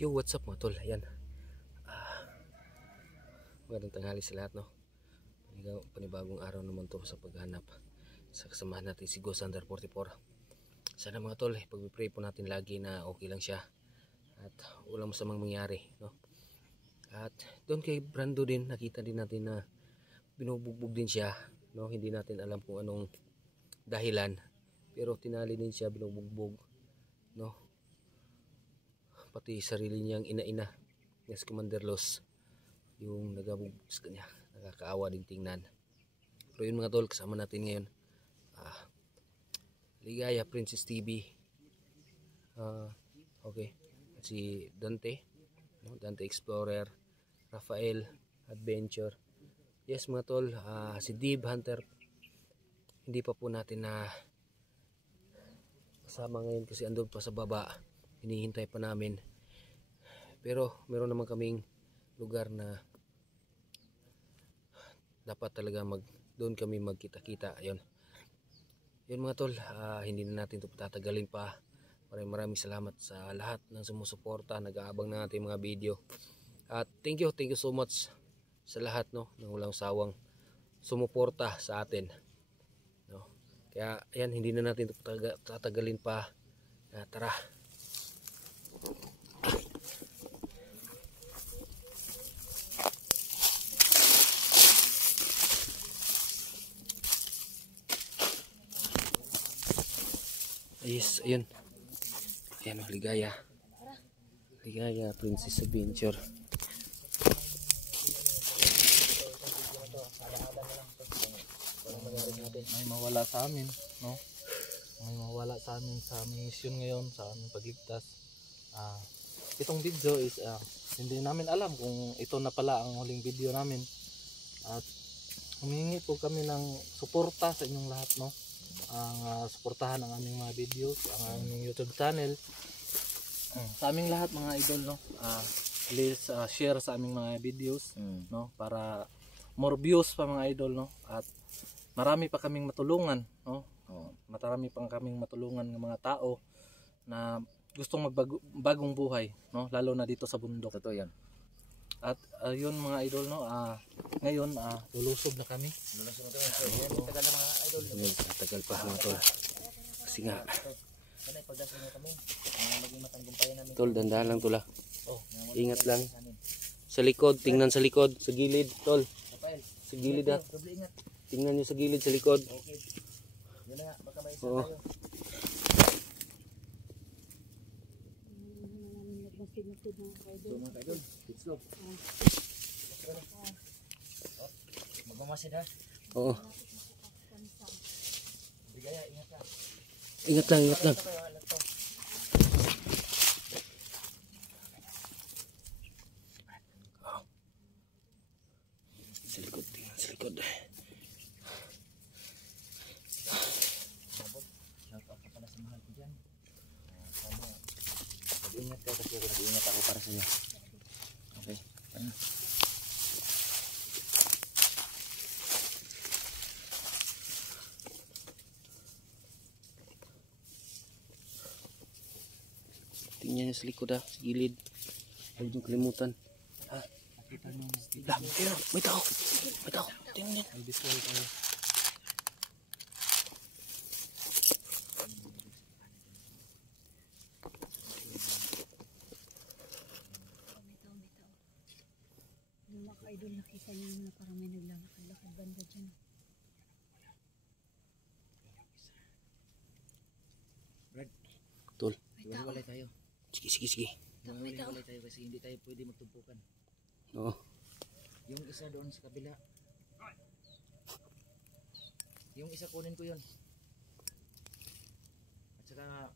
Yo, what's up mga tol? Ayan. Magandang tanghali sa lahat, no? Panibagong araw naman to sa paghanap sa kasamahan natin si Ghost Under 44. Sana mga tol, pag-pray po natin lagi na okay lang siya at walang masamang mangyari, no? At doon kay Brando din, nakita din natin na binubugbog din siya, no? Hindi natin alam kung anong dahilan, pero tinali din siya, binubugbog, no? Pati sarili niyang ina-ina, yes, Commander Los, yung nagabubog sa kanya, nakakaawa din tingnan. Pero yun mga tol, kasama natin ngayon Ligaya, Princess TV, okay, at si Dante, no? Dante Explorer, Rafael Adventure, yes mga tol, si Dave Hunter hindi pa po natin na kasama ngayon kasi andun pa sa baba, hinihintay pa namin. Pero meron naman kaming lugar na dapat talaga doon kami magkita-kita. Ayun mga tol, hindi na natin ito patatagalin pa. Maraming salamat sa lahat ng sumusuporta, nag-aabang ng ating mga video. At thank you so much sa lahat, no, ng walang sawang sumuporta sa atin, no. Kaya ayan, hindi na natin ito patatagalin pa. Tara. Yes, ayun. Ayan, Ligaya, Princess Adventure. May mawala sa amin, no? May mawala sa amin sa mission ngayon, sa aming pagligtas. Itong video is hindi namin alam kung ito na pala ang huling video namin. At humingi po kami ng suporta sa inyong lahat, no? Ang suportahan ang aming mga videos, ang aming YouTube channel. Sa aming lahat mga idol, no? Please share sa aming mga videos, no? Para more views pa mga idol, no? At marami pa kaming matulungan, no? Marami pa kaming matulungan ng mga tao na gustong magbagong buhay, no? Lalo na dito sa bundok. Totoo yan. At yun mga idol, no? Ngayon lulusob na kami. Tagal na mga idol. Tagal pa mga tol. Kasi nga tol, dandahan lang tol. Ingat lang. Sa likod, tingnan sa likod, sa gilid tol. Sa gilid tingnan nyo sa gilid, sa likod. Oo. Magmamasid ha? Oo. Ingat lang. Sa likod, tingnan sa likod. Ingat ka kasi ako nag-iingat ako para sa iyo. Okay? Ano? Tingnan niya sa likod sa gilid. Huwag niyong kalimutan. May tao. Tingnan. May destroy tayo. Idol, nakita niyo na parang may naglalakad-lakad banda dyan. Brad, Tol. iwalay tayo. Sige. Iwalay tayo kasi hindi tayo pwede magtumpukan. Oo. Yung isa doon sa kabila. Yung isa kunin ko yun. At saka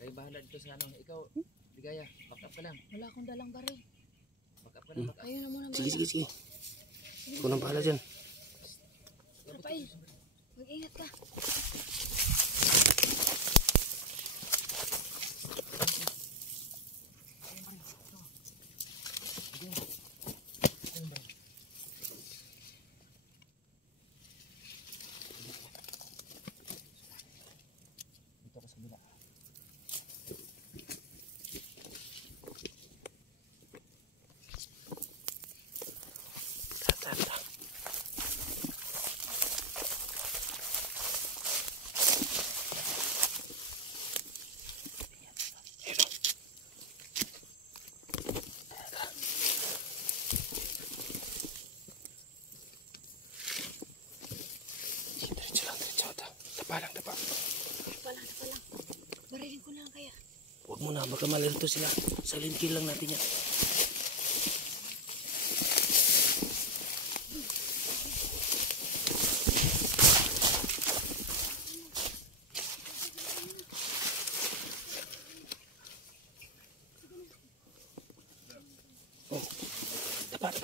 kayo bahala dito sa ikaw, Ligaya, back up ka lang. Wala akong dalang baril. Back up ka lang, back up. Ayun na muna. Sige. Ikaw nang bahala dyan. Rafael, mag-ingat ka. Diretso lang, diretso. Tapa lang, tapa. Tapa lang. Barilin ko lang kaya. Huwag mo na, baka malirito sila. Silent kill lang natin yan. Oh, tapa.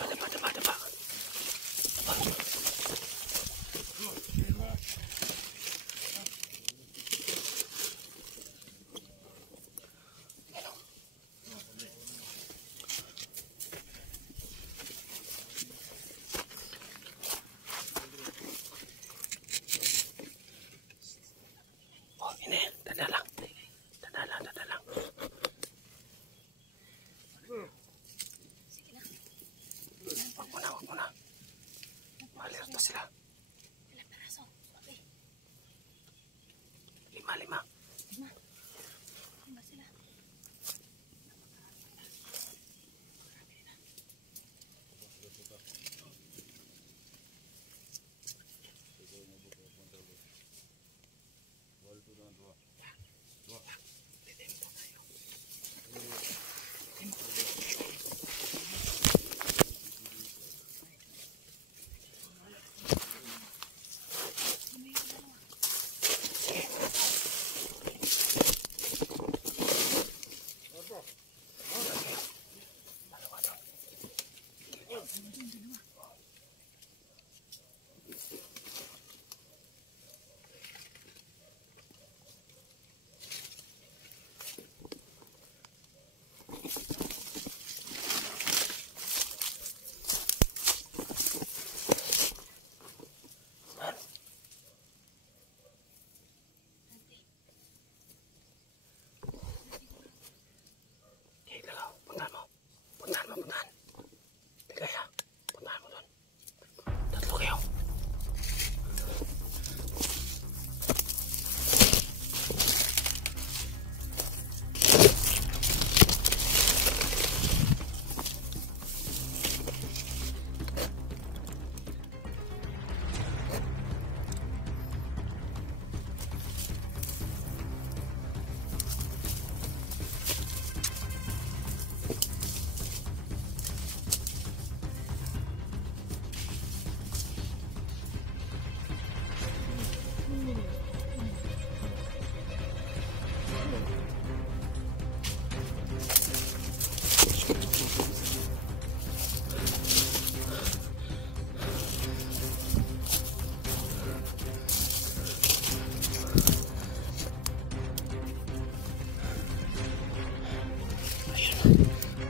Oh, ini, dada lang. Sige lang. Wag mo na. Malirito sila. Ilang peraso? Okay. 5. Lima. Ano ba sila? Puntahan. Ligaya. Puntahan mo doon. 3 kayo.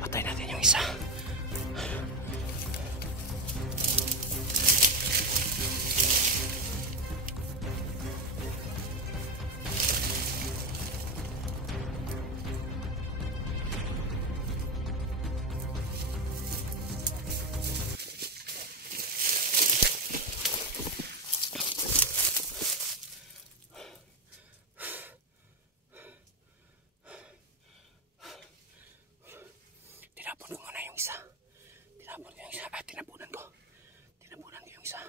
Patay natin yung isa. Tinapon ko muna yung isa. Tinapunan ko yung isa.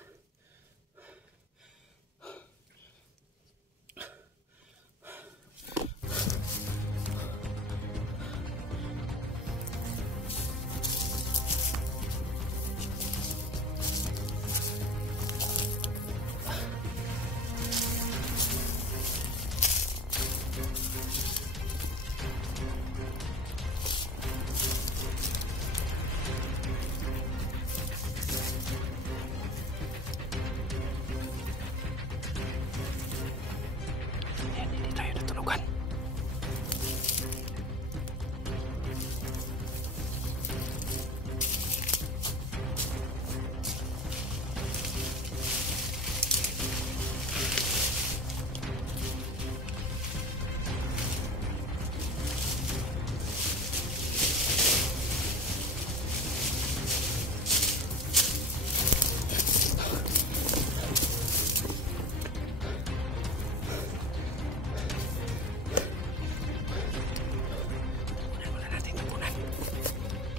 Hindi tayo natulugan.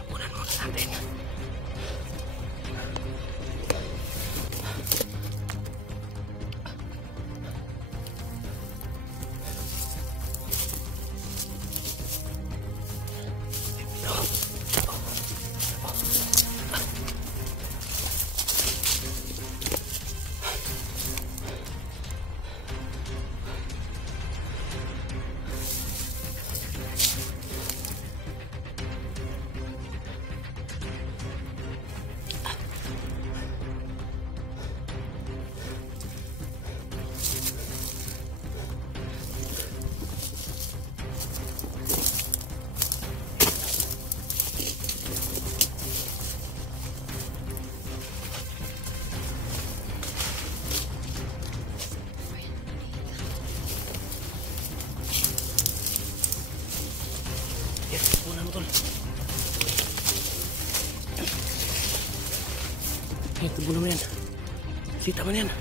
Tapunan muna natin. Ay, tubo naman yan. Kita man yan.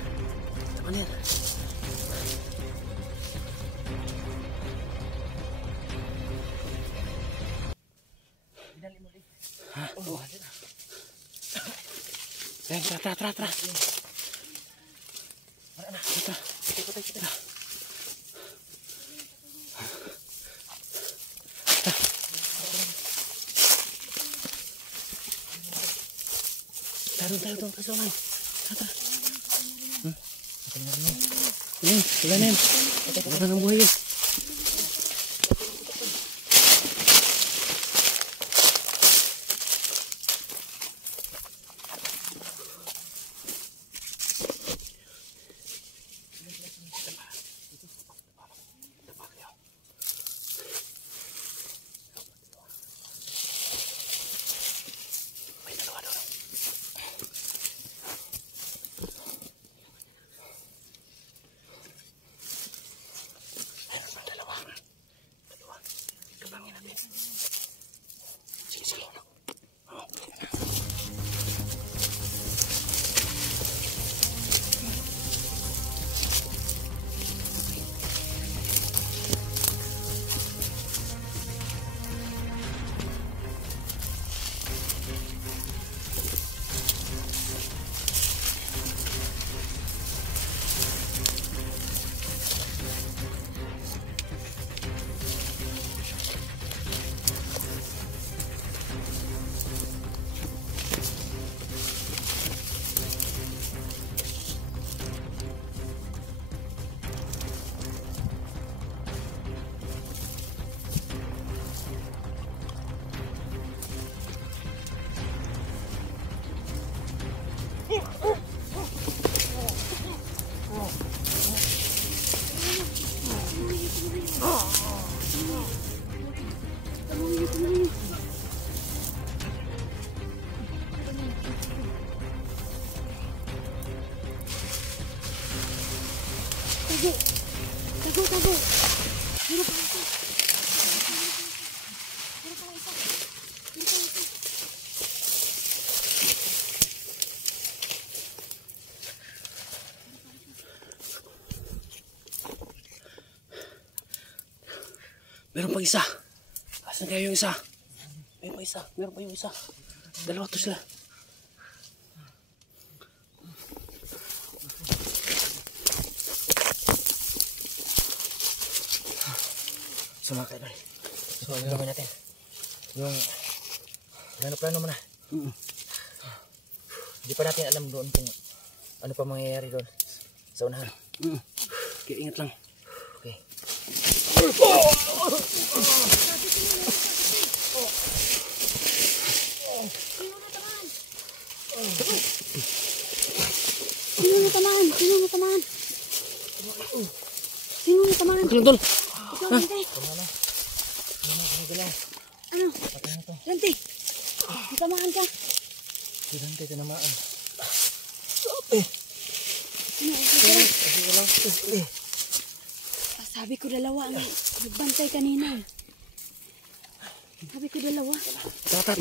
Tama na yan. Ha? Oh. Ayan, tara. Tara. Tayo, kasawan. Tara. Wala na yan. Wala na buhay yun. Tago. Meron pa isa. Meron pang isa. Asan kayo yung isa? Meron pa yung isa. Dalawa to sila. Sumakay doon. So, ano gawin natin? Yung plano mo na. Hindi pa natin alam doon kung ano pa mangyayari doon sa unahan. Kaya ingat lang. Okay. Sino natamaan? Tulong tol. Ikaw, Dante. Ano? Dante. Natamaan ka. Si Dante tinamaan. Sabi ko dalawa ang nagbantay kanina. Sabi ko dalawa. Tara.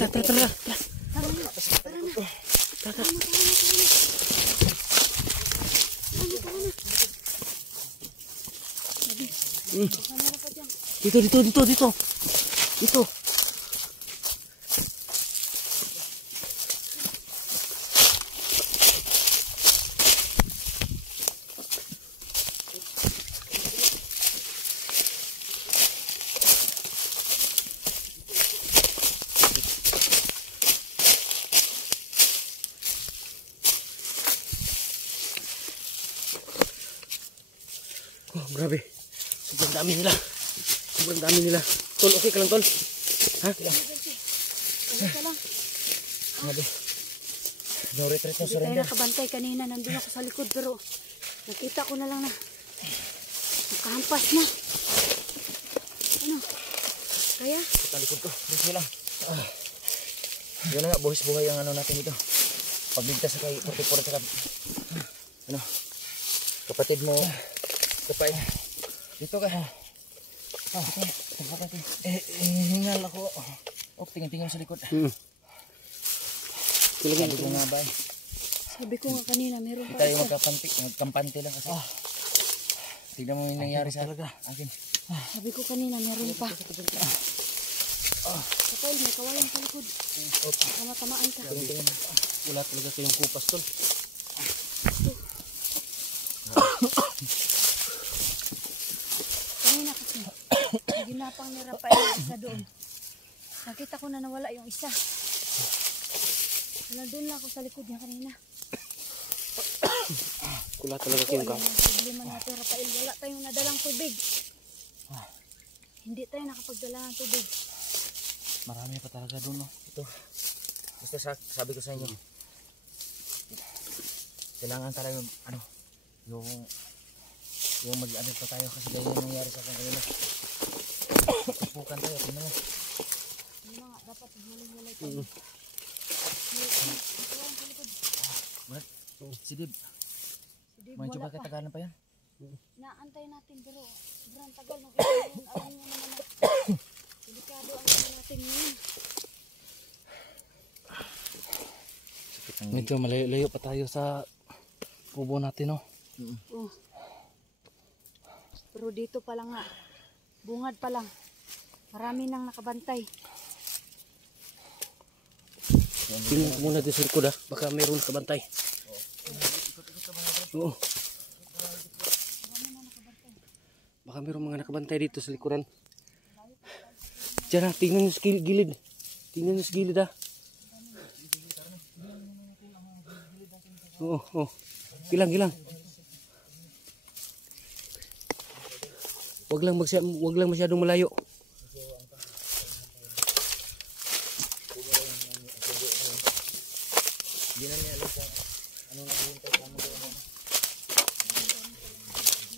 Tara na. Dito. Oh, grabe. Sobrang dami nila. Tol, okay ka lang, tol? Ha? Okay ka lang. Grabe. No retreat no Hindi tayo surrender. nakabantay kanina. Nandun ako sa likod pero nakita ko na lang na nakahampas na. Ano? Kaya? Sa likod ko. Buhay lang. Yun na nga, buhay ang ano natin dito. Pagligtas sa kay 44 at saka ano, kapatid mo, kapay. Dito ka. Hingal ako. Oh, tingin sa likod. Sabi ko nga ba eh. Sabi ko nga kanina, meron Hindi pa tayo isa. magkampante lang kasi. Tignan mo yung nangyari sa akin. Sabi ko kanina, meron pa. Kapal, may kawayan sa likod. Baka matamaan ka. Wala talaga kayong kupas tol. Kanina kasi, ginapang ni Rafael yung isa doon. Nakita ko na nawala yung isa. Nandun lang ako sa likod niya kanina. Wala talaga Ito, kayong ayun ang problema natin, Rafael. Wala tayong nadalang tubig. Hindi tayo nakapagdala ng tubig. Marami pa talaga doon, no? ito. Basta sabi ko sa inyo. Kailangan talaga yung mag-ano pa tayo kasi ganyan yung nangyari sa akin kanina. Pupukan tayo, tingnan mo. Yung mga dapat magmulay-mulay tayo. May kawayan sa likod. What? Si Dib, Si Dave, medyo wala ba pa. katagalan pa yan? Naantay natin pero sobrang tagal ng isa yun. Alam niyo naman na delikado ang ano natin ngayon. Sakit ang Medyo malayo pa tayo sa kubo natin, no? Oh. Pero dito pa lang nga, bungad pa lang. Marami nang nakabantay. tingnan ko muna dito sa likod ha. Baka mayroon kabantay. Oo. Baka mayroon mga nakabantay dito sa likuran. Diyan ha, tingnan nyo sa gilid. Tingnan nyo sa gilid ha. Oo, oo. Gilang. Wag lang masyadong malayo.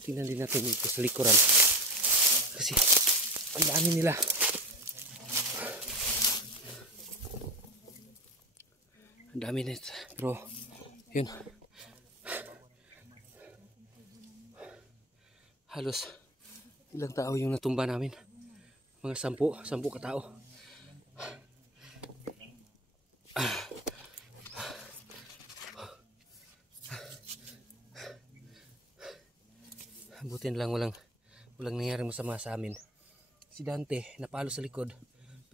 Tingnan din natin ito sa likuran. Kasi ang dami nila. Ang dami nito. Pero yun. Halos ilang tao yung natumba namin. Mga 10 katao. Buti lang walang nangyari masama sa amin. Si Dante napalo sa likod.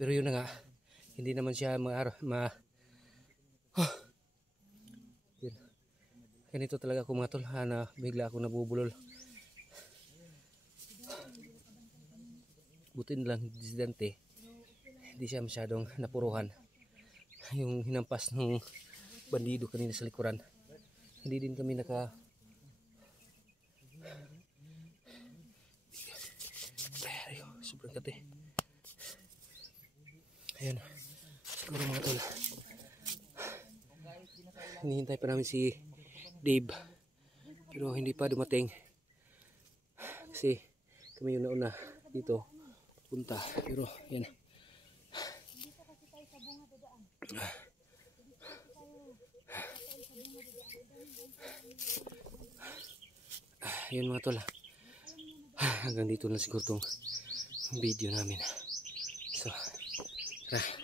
Pero yun na nga, hindi naman siya yun. Ganito talaga ako mga tol, na bigla ako nabubulol. Buti lang si Dante, hindi siya masyadong napuruhan. Yung hinampas ng bandido kanina sa likuran, hindi din kami sobrang kate. Ayan, siguro mga tol, hinihintay pa namin si Dave pero hindi pa dumating kasi kami yung nauna dito punta. Pero yan, yun mga tol, hanggang dito lang siguro tong video namin. So tara.